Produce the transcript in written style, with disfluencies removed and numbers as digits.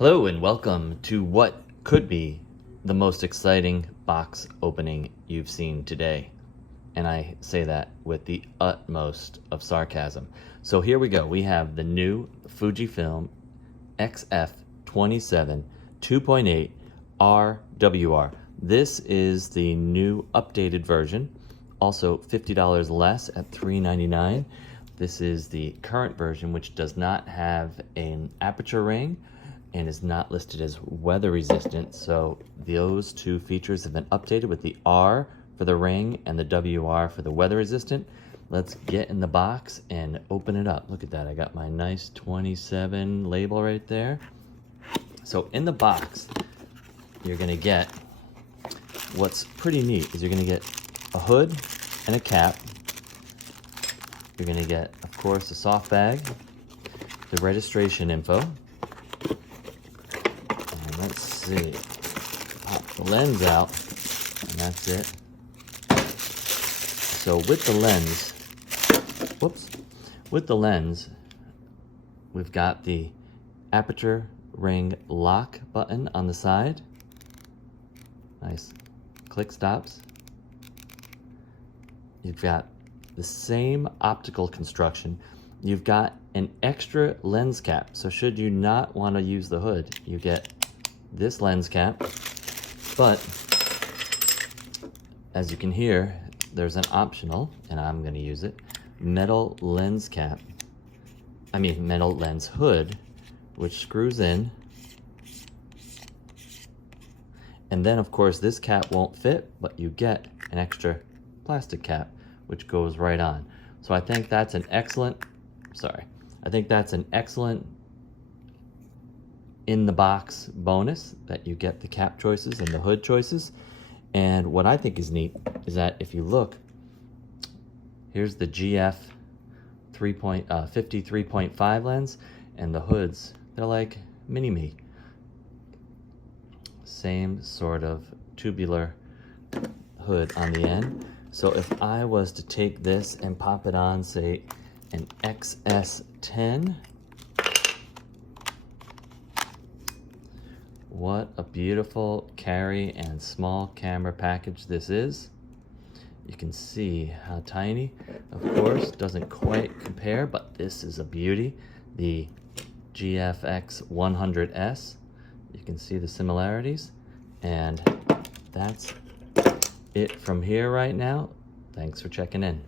Hello and welcome to what could be the most exciting box opening you've seen today. And I say that with the utmost of sarcasm. So here we go. We have the new Fujifilm XF27 2.8 R WR. This is the new updated version, also $50 less at $399. This is the current version, which does not have an aperture ring and is not listed as weather resistant. So those two features have been updated with the R for the ring and the WR for the weather resistant. Let's get in the box and open it up. Look at that, I got my nice 27 label right there. So in the box, you're gonna get, what's pretty neat is you're gonna get a hood and a cap. You're gonna get, of course, a soft bag, the registration info. And let's see, pop the lens out, and that's it. So with the lens, with the lens, we've got the aperture ring lock button on the side. Nice click stops. You've got the same optical construction. You've got an extra lens cap. So should you not want to use the hood, you get this lens cap. But as you can hear, there's an optional, and I'm going to use it, metal lens cap. Metal lens hood, which screws in. And then of course this cap won't fit, but you get an extra plastic cap which goes right on. So I think that's an excellent, in the box bonus, that you get the cap choices and the hood choices. And what I think is neat is that if you look, here's the GF 53.5 lens, and the hoods, they're like mini-me. Same sort of tubular hood on the end. So if I was to take this and pop it on, say, an XS10, what a beautiful carry and small camera package this is. You can see how tiny, of course, doesn't quite compare, but this is a beauty. The GFX 100S, you can see the similarities, and that's it from here right now. Thanks for checking in.